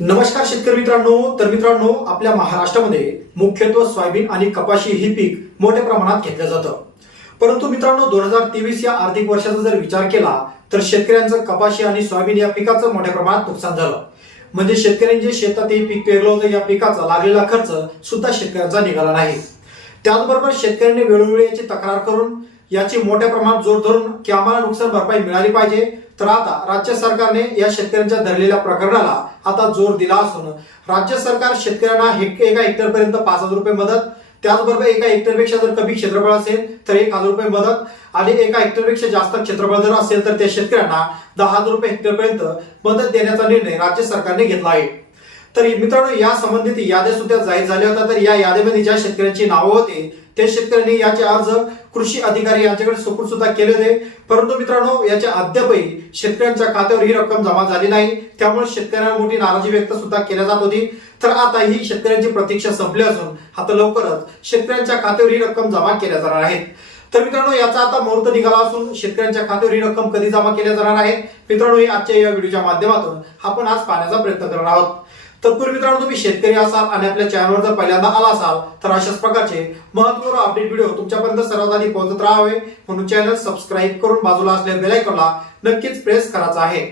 नमस्कार शेतकरी मित्रांनो. तर मित्रांनो आपल्या महाराष्ट्रामध्ये मुख्यत्वे सोयाबीन आणि कपाशी ही पीक मोठ्या प्रमाणात घेतलं जातं. परंतु मित्रांनो दोन हजार तेवीस या आर्थिक वर्षाचा जर विचार केला तर शेतकऱ्यांचं कपाशी आणि सोयाबीन या पिकाचं मोठ्या प्रमाणात नुकसान झालं. म्हणजे शेतकऱ्यांनी जे शेतात हे पीक पेरलं होतं या पिकाचा लागलेला खर्च सुद्धा शेतकऱ्यांचा निघाला नाही. त्याचबरोबर शेतकऱ्यांनी वेळोवेळी याची तक्रार करून याची मोठ्या प्रमाणात जोर धरून की आम्हाला नुकसान भरपाई मिळाली पाहिजे. तर आता राज्य सरकारने या शेतकऱ्यांच्या धरलेल्या प्रकरणाला आता जोर दिला असून राज्य सरकार शेतकऱ्यांना हेक्टर एका हेक्टर पर्यंत पाच हजार रुपये मदत त्याचबरोबर एका हेक्टरपेक्षा जर कमी क्षेत्रफळ असेल तर एक हजार रुपये मदत आणि एका हेक्टरपेक्षा जास्त क्षेत्रफळ जर असेल तर त्या शेतकऱ्यांना दहा हजार रुपये हेक्टरपर्यंत मदत देण्याचा निर्णय राज्य सरकारने घेतला आहे. तर मित्रांनो या संबंधित याद्या सुद्धा जाहीर झाल्या होत्या. तर या यादीमध्ये ज्या शेतकऱ्यांची नावं होते त्या शेतकऱ्यांनी याचे अर्ज कृषी अधिकारी यांच्याकडे सुपूर्द सुद्धा केले होते. परंतु मित्रांनो याच्या अद्यापही शेतकऱ्यांच्या खात्यावर ही रक्कम जमा झाली नाही. त्यामुळे शेतकऱ्यांना मोठी नाराजी व्यक्त सुद्धा केल्या जात होती. तर आता ही शेतकऱ्यांची प्रतीक्षा संपली असून आता लवकरच शेतकऱ्यांच्या खात्यावर ही रक्कम जमा केल्या जाणार आहेत. तर मित्रांनो याचा आता मुहूर्त निघाला असून शेतकऱ्यांच्या खात्यावर ही रक्कम कधी जमा केल्या जाणार आहे मित्रांनो ही आजच्या या व्हिडिओच्या माध्यमातून आपण आज पाहण्याचा प्रयत्न करणार आहोत. तत्पूर्वी मित्रांनो तुम्ही शेतकरी असाल आणि आपल्या चॅनलवर जर पहिल्यांदा आला असाल तर अशाच प्रकारचे महत्त्वपूर्ण अपडेट व्हिडिओ तुमच्यापर्यंत सर्वात आधी पोहोचत राहावे. म्हणून चॅनल सबस्क्राईब करून बाजूला असलेल्या बेलायकॉनला नक्कीच प्रेस करायचा आहे.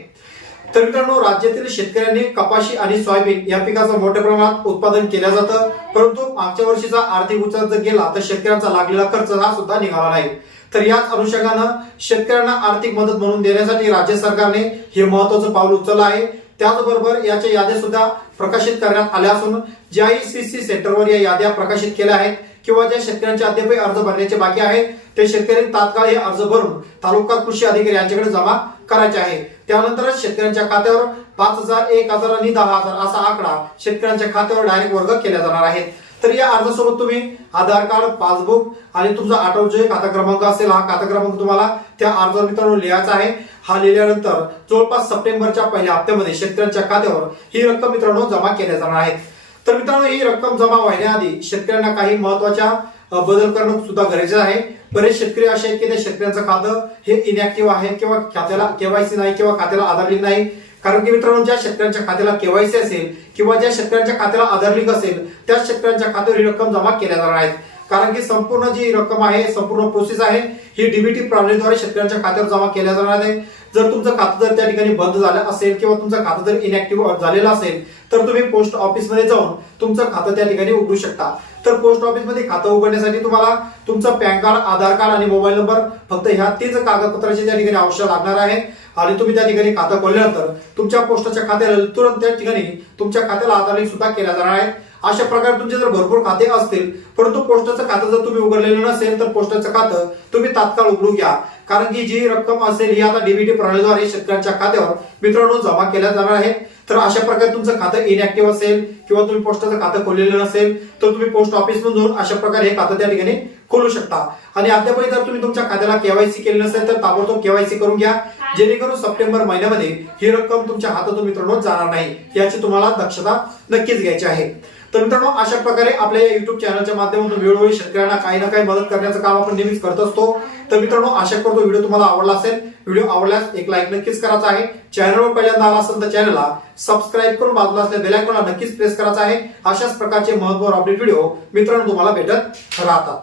तर मित्रांनो राज्यातील शेतकऱ्यांनी कपाशी आणि सोयाबीन या पिकाचं मोठ्या प्रमाणात उत्पादन केलं जातं. परंतु मागच्या वर्षीचा आर्थिक उच्चार जर गेला तर शेतकऱ्यांचा लागलेला खर्च हा सुद्धा निघाला नाही. तर याच अनुषंगानं शेतकऱ्यांना आर्थिक मदत म्हणून देण्यासाठी राज्य सरकारने हे महत्वाचं पाऊल उचललं आहे. त्याचबरोबर याच्या याद्या सुद्धा प्रकाशित करण्यात आल्या असून ज्या सी सेंटरवर या याद्या प्रकाशित केल्या आहेत किंवा ज्या शेतकऱ्यांचे अद्याप अर्ज भरण्याचे बाकी आहे ते शेतकरी तात्काळ हे अर्ज भरून तालुका कृषी अधिकारी यांच्याकडे जमा करायचे आहे. त्यानंतरच शेतकऱ्यांच्या खात्यावर पाच हजार एक हजार आणि दहा हजार असा आकडा शेतकऱ्यांच्या खात्यावर डायरेक्ट वर्ग केला जाणार आहे तर या अर्जासोबत तुम्ही आधार कार्ड पासबुक आणि तुमचा आठव जो खाता क्रमांक असेल हा खाता क्रमांक तुम्हाला त्या अर्जावर मित्रांनो लिहायचा आहे. हा लिहिल्यानंतर जवळपास सप्टेंबरच्या पहिल्या हप्त्यामध्ये शेतकऱ्यांच्या खात्यावर ही रक्कम मित्रांनो जमा केल्या जाणार आहेत. तर मित्रांनो ही रक्कम जमा व्हायण्याआधी शेतकऱ्यांना काही महत्त्वाच्या बदल करणं सुद्धा गरजेचं आहे. बरेच शेतकरी असे आहेत की त्या शेतकऱ्यांचं खातं हे इनॅक्टिव्ह आहे किंवा खात्याला केवायसी नाही किंवा खात्याला आधार लिंक नाही. कारण की मित्रांनो ज्या शेतकऱ्यांच्या खात्याला केवायसी असेल किंवा ज्या शेतकऱ्यांच्या खात्याला आधार लिंक असेल त्या शेतकऱ्यांच्या खात्यावर ही रक्कम जमा केल्या जाणार आहेत. कारण की संपूर्ण जी रक्कम आहे संपूर्ण प्रोसेस आहे ही डीबीटी प्रणालीद्वारे शेतकऱ्यांच्या खात्यावर जमा केल्या जाणार आहे जर तुमचं खातं जर त्या ठिकाणी बंद झालं असेल किंवा तुमचं खातं जर इनॅक्टिव्ह झालेलं असेल तर तुम्ही पोस्ट ऑफिसमध्ये जाऊन तुमचं खातं त्या ठिकाणी उघडू शकता. तर पोस्ट ऑफिसमध्ये खातं उघडण्यासाठी तुम्हाला तुमचं पॅन कार्ड आधार कार्ड आणि मोबाईल नंबर फक्त ह्या तीच कागदपत्राची त्या ठिकाणी आवश्यक लागणार आहे. आणि तुम्ही त्या ठिकाणी खातं खोलल्यानंतर तुमच्या पोस्टाच्या खात्याला तुरंत त्या ठिकाणी तुमच्या खात्याला आधार लिंक सुद्धा केल्या जाणार आहे. अशा प्रकारे तुमचे जर भरपूर खाते असतील परंतु पोस्टाचं खातं जर तुम्ही उघडलेलं नसेल तर पोस्टाचं खातं तुम्ही तात्काळ उघडू घ्या. कारण की जी रक्कम असेल ही आता डीबीटी प्रणालीद्वारे शेतकऱ्यांच्या खात्यावर मित्रांनो जमा केल्या जाणार आहे. तर अशा प्रकारे तुमचं खातं इनॅक्टिव्ह असेल किंवा तुम्ही पोस्टाचं खातं खोललेलं नसेल तर तुम्ही पोस्ट ऑफिस जाऊन अशा प्रकारे हे खातं त्या ठिकाणी खोलू शकता. आणि अद्यापही जर तुम्ही तुमच्या खात्याला केवायसी केली नसेल तर ताबडतोब केवायसी करून घ्या. जेणेकरून सप्टेंबर महिन्यामध्ये ही रक्कम तुमच्या हातातून मित्रांनो जाणार नाही याची तुम्हाला दक्षता नक्कीच घ्यायची आहे. तर मित्रांनो अशा प्रकारे आपल्या या युट्यूब चॅनलच्या माध्यमातून वेळोवेळी शेतकऱ्यांना काही ना काही मदत करण्याचं काम आपण नेहमीच करत असतो. तर मित्रांनो आशा करतो व्हिडिओ तुम्हाला आवडला असेल. व्हिडिओ आवडल्यास एक लाईक नक्कीच करायचा आहे. चॅनलवर पहिल्यांदा आला असेल तर चॅनलला सबस्क्राईब करून बाजूला असलेल्या बेलायकॉनला नक्कीच प्रेस करायचा आहे. अशाच प्रकारचे महत्त्वपूर्ण अपडेट व्हिडिओ मित्रांनो तुम्हाला भेटत राहतात.